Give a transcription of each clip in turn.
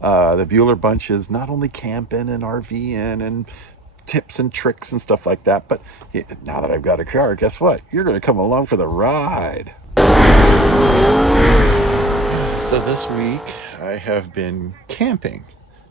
The Bueller bunch is not only camping and RVing and tips and tricks and stuff like that, but now that I've got a car, guess what? You're going to come along for the ride. So this week I have been camping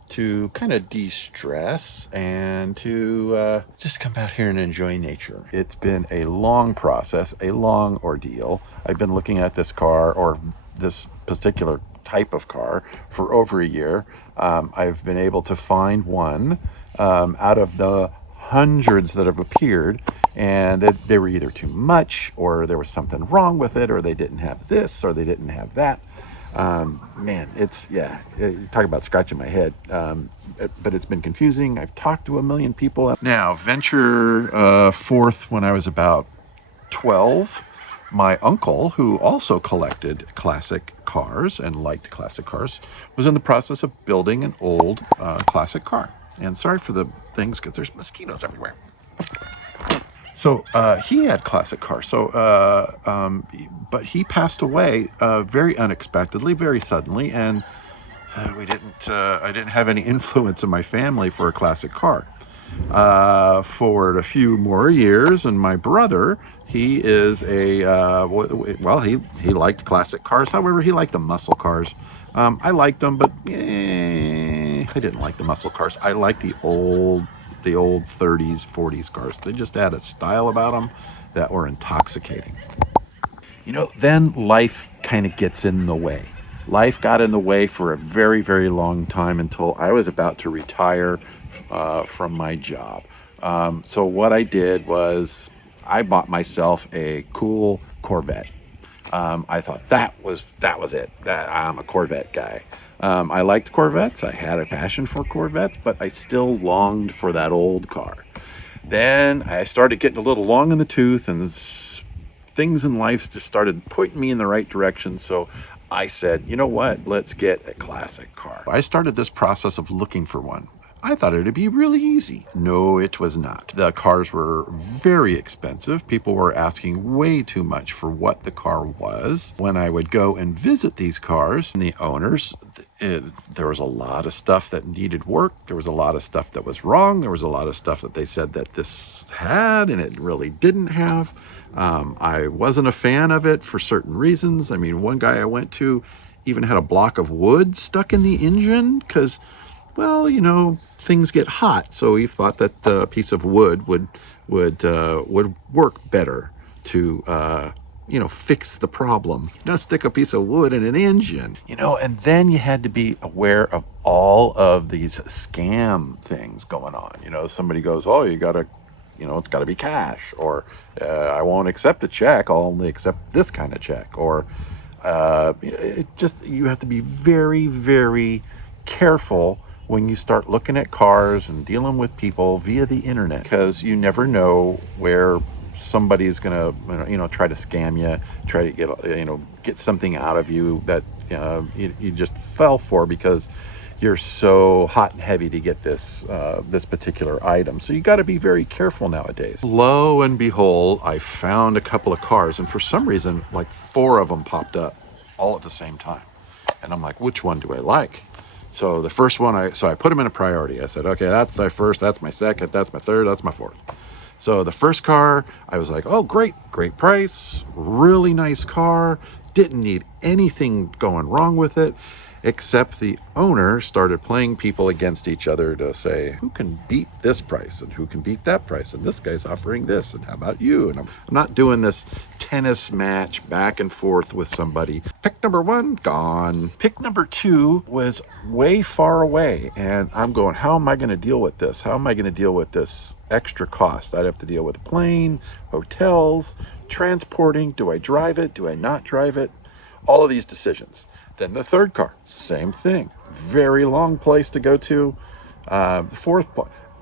to kind of de-stress and to just come out here and enjoy nature. It's been a long process, a long ordeal. I've been looking at this car, or this particular type of car, for over a year. I've been able to find one out of the hundreds that have appeared, and they were either too much, or there was something wrong with it, or they didn't have this, or they didn't have that. Man, talk about scratching my head. But it's been confusing. I've talked to a million people. Now, venture forth when I was about 12. My uncle, who also collected classic cars and liked classic cars, was in the process of building an old classic car. And sorry for the things, because there's mosquitoes everywhere. So he had classic cars. But he passed away very unexpectedly, very suddenly, and I didn't have any influence in my family for a classic car. For a few more years, and my brother, he is he liked classic cars. However, he liked the muscle cars. I liked them, but I didn't like the muscle cars. I liked the old 30s, 40s cars. They just had a style about them that were intoxicating. Then life kind of gets in the way. Life got in the way for a very, very long time, until I was about to retire from my job. So what I did was I bought myself a cool Corvette. I thought that was it. That I'm a Corvette guy. I liked Corvettes. I had a passion for Corvettes, but I still longed for that old car. Then I started getting a little long in the tooth, and things in life just started pointing me in the right direction. So I said, you know what? Let's get a classic car. I started this process of looking for one. I thought it'd be really easy. No, it was not. The cars were very expensive. People were asking way too much for what the car was. When I would go and visit these cars and the owners, there was a lot of stuff that needed work. There was a lot of stuff that was wrong. There was a lot of stuff that they said that this had and it really didn't have. I wasn't a fan of it for certain reasons. I mean, one guy I went to even had a block of wood stuck in the engine because, well, things get hot. So he thought that the piece of wood would work better to fix the problem. Not stick a piece of wood in an engine. And then you had to be aware of all of these scam things going on. Somebody goes, oh, you gotta, it's got to be cash, or I won't accept a check. I'll only accept this kind of check, or you have to be very, very careful when you start looking at cars and dealing with people via the internet, because you never know where somebody's gonna try to scam you, try to get something out of you that you just fell for because you're so hot and heavy to get this particular item. So you got to be very careful nowadays. Lo and behold, I found a couple of cars, and for some reason, like 4 of them popped up all at the same time. And I'm like, which one do I like? So the first one, I put them in a priority. I said, okay, that's my first, that's my second, that's my third, that's my fourth. So the first car, I was like, oh, great price, really nice car, didn't need anything going wrong with it, except the owner started playing people against each other to say, who can beat this price and who can beat that price, and this guy's offering this, and how about you? And I'm not doing this tennis match back and forth with somebody. Pick number 1, gone. Pick number 2 was way far away, and I'm going, how am I going to deal with this? How am I going to deal with this extra cost? I'd have to deal with a plane, hotels, transporting. Do I drive it? Do I not drive it? All of these decisions. Then the third car, same thing. Very long place to go to. The fourth,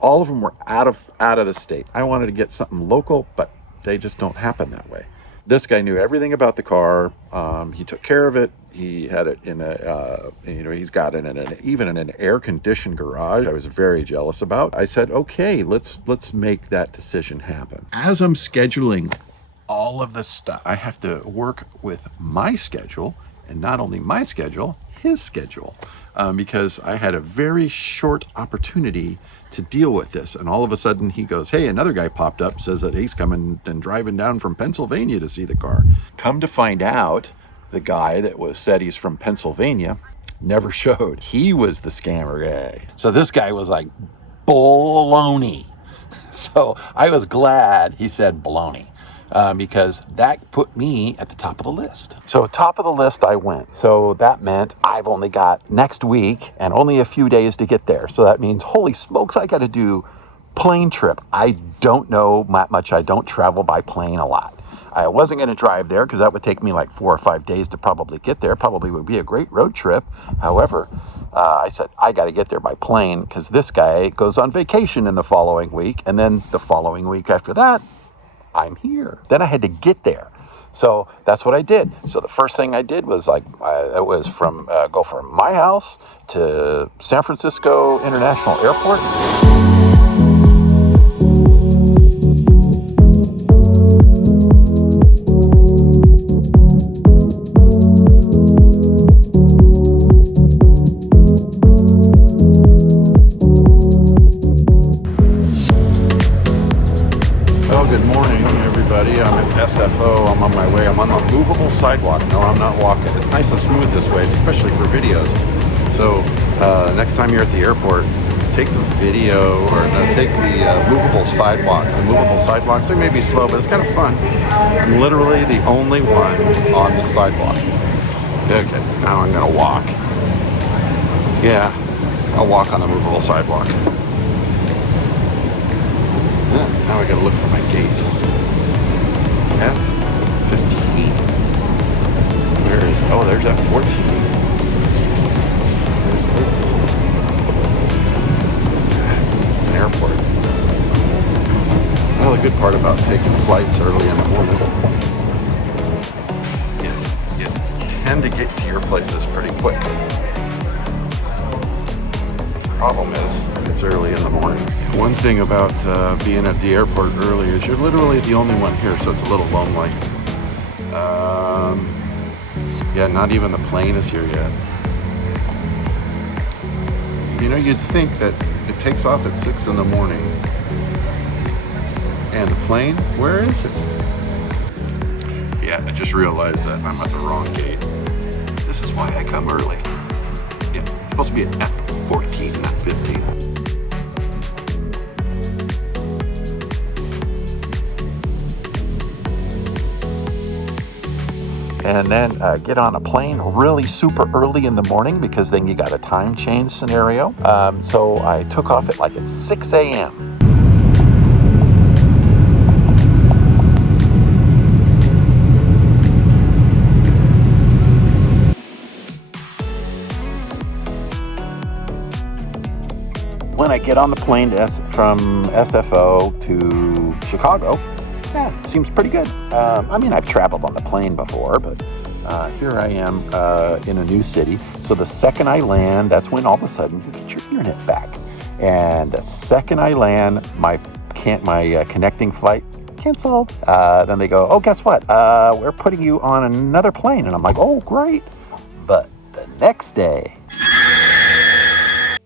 all of them were out of the state. I wanted to get something local, but they just don't happen that way. This guy knew everything about the car. He took care of it. He had it in he's got it even in an air-conditioned garage. I was very jealous about. I said, okay, let's make that decision happen. As I'm scheduling all of this stuff, I have to work with my schedule. And not only my schedule, his schedule. because I had a very short opportunity to deal with this. And all of a sudden he goes, hey, another guy popped up, says that he's coming and driving down from Pennsylvania to see the car. Come to find out, the guy that said he's from Pennsylvania never showed. He was the scammer guy. So this guy was like, baloney. So I was glad he said baloney. Because that put me at the top of the list. So top of the list I went. So that meant I've only got next week and only a few days to get there. So that means, holy smokes, I got to do plane trip. I don't know that much. I don't travel by plane a lot. I wasn't going to drive there because that would take me like 4 or 5 days to probably get there. Probably would be a great road trip. However, I said, I got to get there by plane because this guy goes on vacation in the following week. And then the following week after that, I'm here. Then I had to get there. So that's what I did. So the first thing I did was go from my house to San Francisco International Airport. Good morning, everybody. I'm at SFO. I'm on my way. I'm on a movable sidewalk. No, I'm not walking. It's nice and smooth this way, especially for videos. So next time you're at the airport, take the video or take the movable sidewalks. The movable sidewalks, they may be slow, but it's kind of fun. I'm literally the only one on the sidewalk. Okay, now I'm going to walk. Yeah, I'll walk on the movable sidewalk. Now I gotta look for my gate. F15. Where is, oh, there's F14. It's an airport. Well, the good part about taking flights early in the morning, you tend to get to your places pretty quick. Problem is, it's early in the morning. One thing about being at the airport early is you're literally the only one here, so it's a little lonely. Yeah, not even the plane is here yet. You know, you'd think that it takes off at 6 in the morning. And the plane, where is it? Yeah, I just realized that I'm at the wrong gate. This is why I come early. Yeah, it's supposed to be at F14, not 15. And then get on a plane really super early in the morning because then you got a time change scenario. So I took off at 6 a.m. When I get on the plane from SFO to Chicago, yeah, seems pretty good. I mean, I've traveled on the plane before, but here I am in a new city. So the second I land, that's when all of a sudden you get your internet back. And the second I land, my connecting flight canceled. Then they go, oh, guess what? We're putting you on another plane. And I'm like, oh, great. But the next day,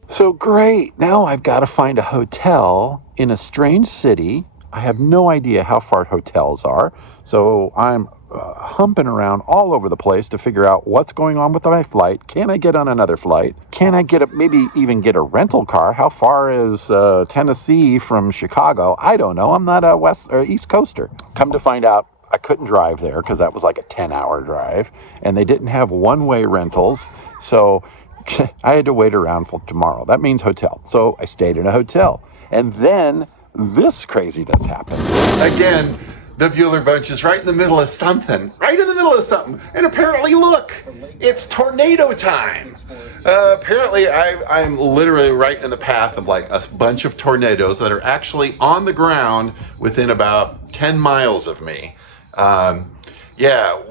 so great. Now I've got to find a hotel in a strange city. I have no idea how far hotels are, so I'm humping around all over the place to figure out what's going on with my flight. Can I get on another flight? Can I maybe even get a rental car? How far is Tennessee from Chicago? I don't know. I'm not a West or East Coaster. Come to find out, I couldn't drive there because that was like a 10-hour drive, and they didn't have one-way rentals, so I had to wait around for tomorrow. That means hotel. So I stayed in a hotel, and then this craziness happened. Again, the Bueller bunch is right in the middle of something. And apparently, look, it's tornado time. Apparently, I'm literally right in the path of like a bunch of tornadoes that are actually on the ground within about 10 miles of me. Yeah,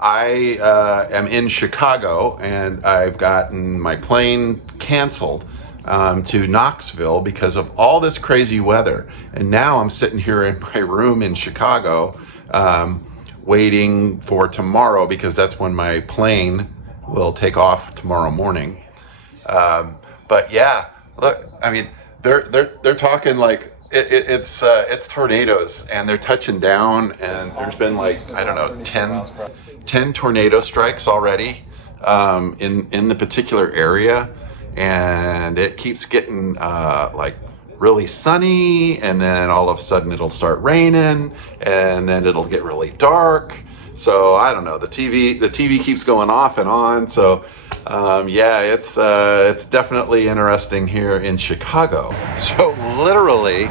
I am in Chicago, and I've gotten my plane canceled to Knoxville because of all this crazy weather. And now I'm sitting here in my room in Chicago waiting for tomorrow because that's when my plane will take off tomorrow morning. But yeah, look, I mean, they're talking like it's tornadoes, and they're touching down, and there's been like, I don't know, 10 tornado strikes already in the particular area, and it keeps getting like really sunny, and then all of a sudden it'll start raining, and then it'll get really dark. So I don't know, the TV keeps going off and on. So yeah, it's definitely interesting here in Chicago. So literally,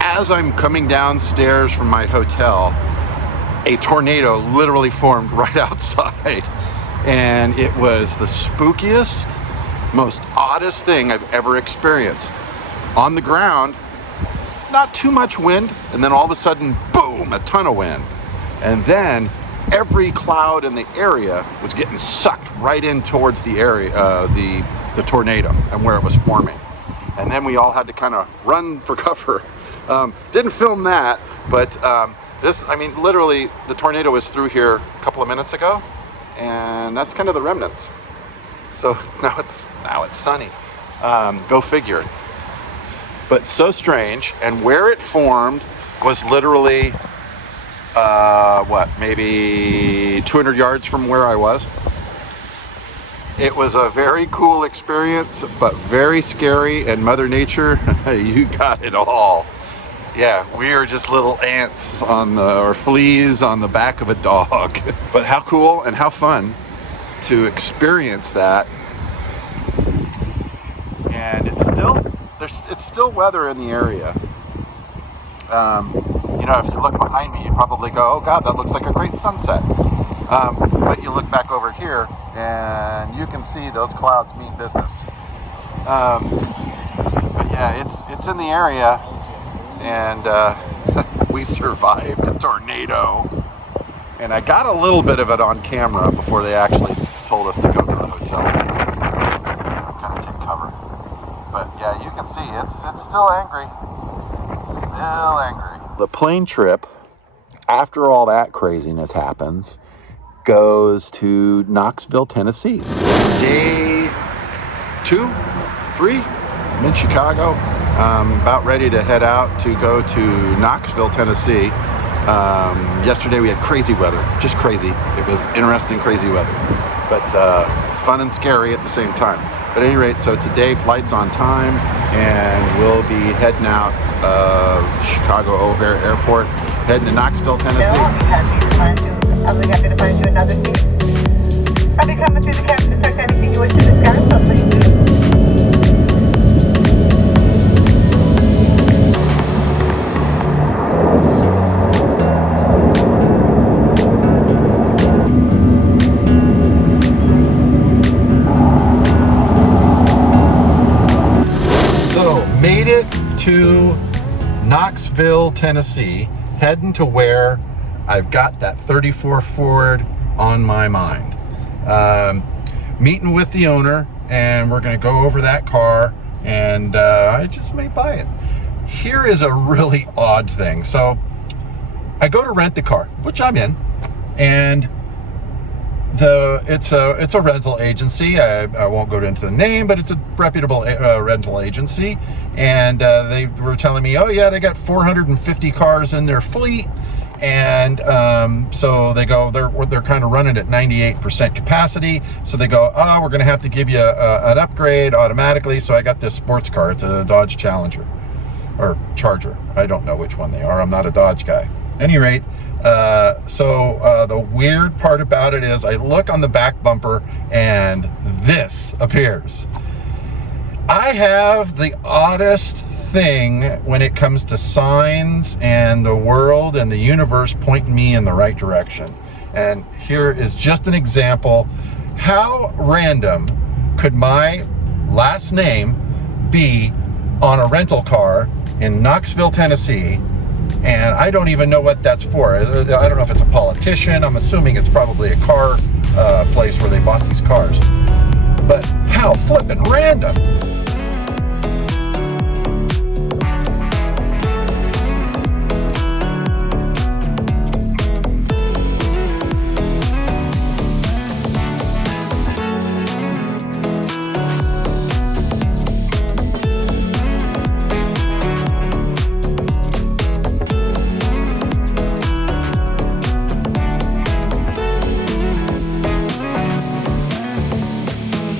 as I'm coming downstairs from my hotel, a tornado literally formed right outside, and it was the spookiest, most oddest thing I've ever experienced. On the ground, not too much wind, and then all of a sudden, boom, a ton of wind. And then every cloud in the area was getting sucked right in towards the area, the tornado and where it was forming. And then we all had to kind of run for cover. Didn't film that, but this, I mean, literally the tornado was through here a couple of minutes ago, and that's kind of the remnants. So now it's sunny. Go figure. But so strange, and where it formed was literally maybe 200 yards from where I was. It was a very cool experience, but very scary, and Mother Nature, you got it all. Yeah, we are just little ants or fleas on the back of a dog. But how cool and how fun to experience that. And it's still weather in the area. You know, if you look behind me, you'd probably go, oh God, that looks like a great sunset. But you look back over here, and you can see those clouds mean business. But yeah, it's in the area, and we survived a tornado. And I got a little bit of it on camera before they actually told us to go to the hotel. Kind of take cover. But yeah, you can see it's still angry. It's still angry. The plane trip, after all that craziness happens, goes to Knoxville, Tennessee. Day 2, 3, I'm in Chicago. I'm about ready to head out to go to Knoxville, Tennessee. Yesterday we had crazy weather, just crazy. It was interesting, crazy weather, but fun and scary at the same time. But at any rate, so today flight's on time, and we'll be heading out of Chicago O'Hare Airport, heading to Knoxville, Tennessee. I'll be happy to find you another seat. I'll be coming through the cabin to check anything you wish to discuss, so please do. Made it to Knoxville, Tennessee, heading to where I've got that 34 Ford on my mind. Meeting with the owner, and we're going to go over that car, and I just may buy it. Here is a really odd thing. So I go to rent the car, which I'm in, and it's a rental agency. I won't go into the name, but it's a reputable rental agency, and they were telling me, oh yeah, they got 450 cars in their fleet, and so they go, they're kind of running at 98% capacity, so they go, oh, we're going to have to give you an upgrade automatically. So I got this sports car. It's a Dodge Challenger or Charger. I don't know which one they are. I'm not a Dodge guy. At any rate, so the weird part about it is I look on the back bumper and this appears. I have the oddest thing when it comes to signs and the world and the universe pointing me in the right direction. And here is just an example. How random could my last name be on a rental car in Knoxville, Tennessee? And I don't even know what that's for. I don't know if it's a politician. I'm assuming it's probably a car place where they bought these cars. But how flippin' random.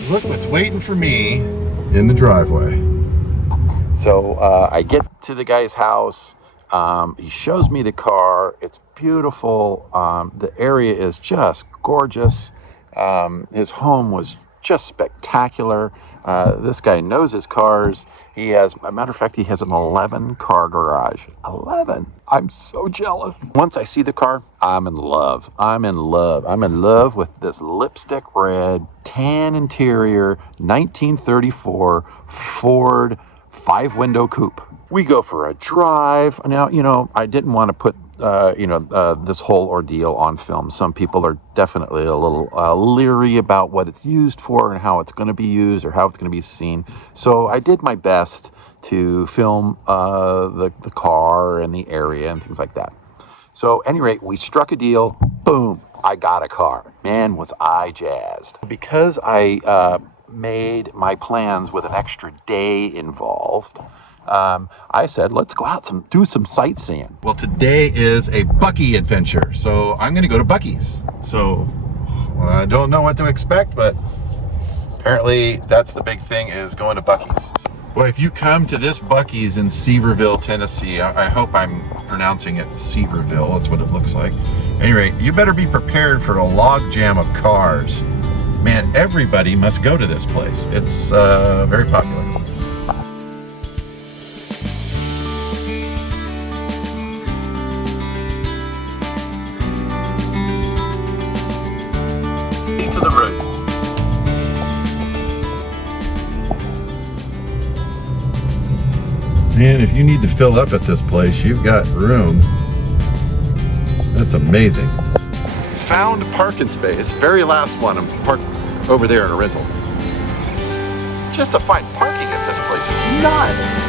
look what's waiting for me in the driveway. So I get to the guy's house. He shows me the car. It's beautiful. The area is just gorgeous. His home was just spectacular. This guy knows his cars. He has, as a matter of fact, he has an 11 car garage. 11. I'm so jealous. Once I see the car, I'm in love. I'm in love. I'm in love with this lipstick red, tan interior, 1934 Ford 5-window coupe. We go for a drive. Now, you know, I didn't want to put, this whole ordeal on film. Some people are definitely a little leery about what it's used for and how it's going to be used or how it's going to be seen. So I did my best to film the car and the area and things like that. So at any rate, we struck a deal. Boom, I got a car. Man, was I jazzed. Because I made my plans with an extra day involved, I said, let's go out do some sightseeing. Well, today is a Bucky adventure, so I'm going to go to Bucky's. So I don't know what to expect, but apparently that's the big thing, is going to Bucky's. Well, if you come to this Bucky's in Seaverville, Tennessee, I hope I'm pronouncing it Seaverville. That's what it looks like. Anyway, you better be prepared for a log jam of cars. Man, everybody must go to this place. It's very popular. To the road. Man, if you need to fill up at this place, you've got room. That's amazing. Found parking space, very last one. I'm parked over there in a rental. Just to find parking at this place is nuts.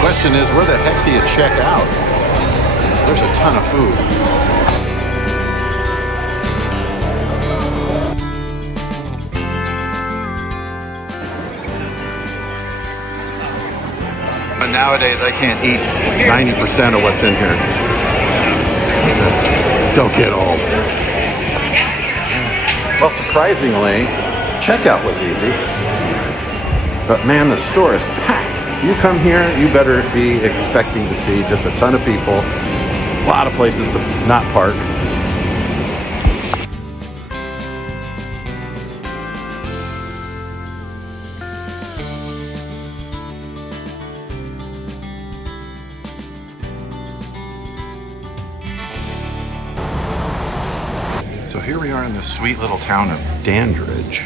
Question is, where the heck do you check out? There's a ton of food. But nowadays I can't eat 90% of what's in here. Don't get old. Well, surprisingly, checkout was easy. But man, the store is packed. You come here, you better be expecting to see just a ton of people, a lot of places to not park. So here we are in this sweet little town of Dandridge.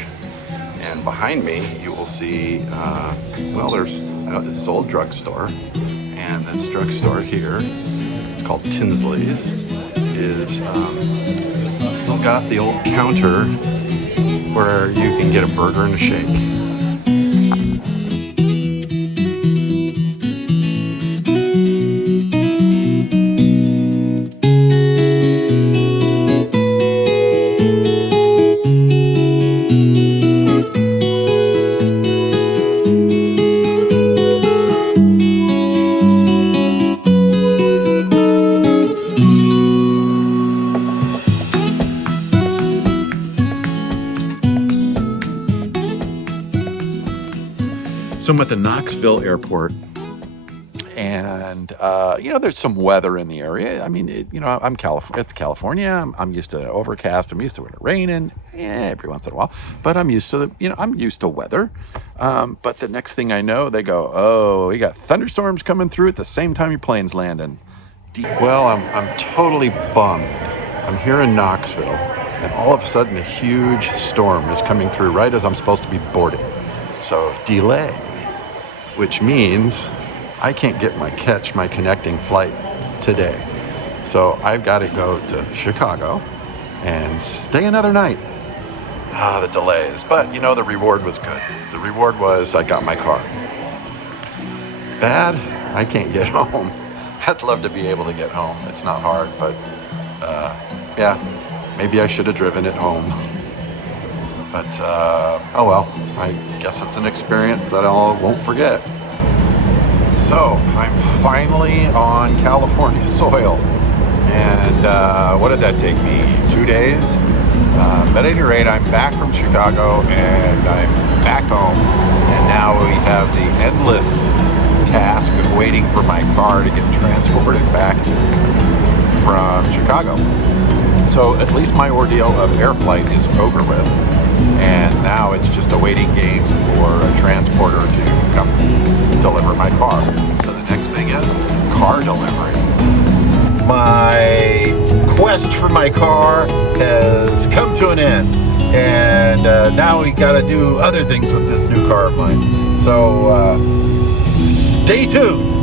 And behind me, you will see, there's this old drugstore, and this drugstore here, it's called Tinsley's, is still got the old counter where you can get a burger and a shake. So I'm at the Knoxville Airport, and there's some weather in the area. I mean, it's California. I'm used to overcast. I'm used to it raining every once in a while, but I'm used to I'm used to weather. But the next thing I know, they go, "Oh, we got thunderstorms coming through at the same time your plane's landing." Well, I'm totally bummed. I'm here in Knoxville, and all of a sudden a huge storm is coming through right as I'm supposed to be boarding. So delay, which means I can't catch my connecting flight today. So I've got to go to Chicago and stay another night. the delays. But, you know, the reward was good. The reward was I got my car. Bad, I can't get home. I'd love to be able to get home. It's not hard, but yeah, maybe I should have driven it home. But oh well, I guess it's an experience that I won't forget. So I'm finally on California soil, and what did that take me? 2 days? At any rate, I'm back from Chicago and I'm back home, and now we have the endless task of waiting for my car to get transported back from Chicago. So at least my ordeal of air flight is over with, and now it's just a waiting game for a transporter to come deliver my car. So the next thing is car delivery. My quest for my car has come to an end, and now we got to do other things with this new car of mine. So stay tuned.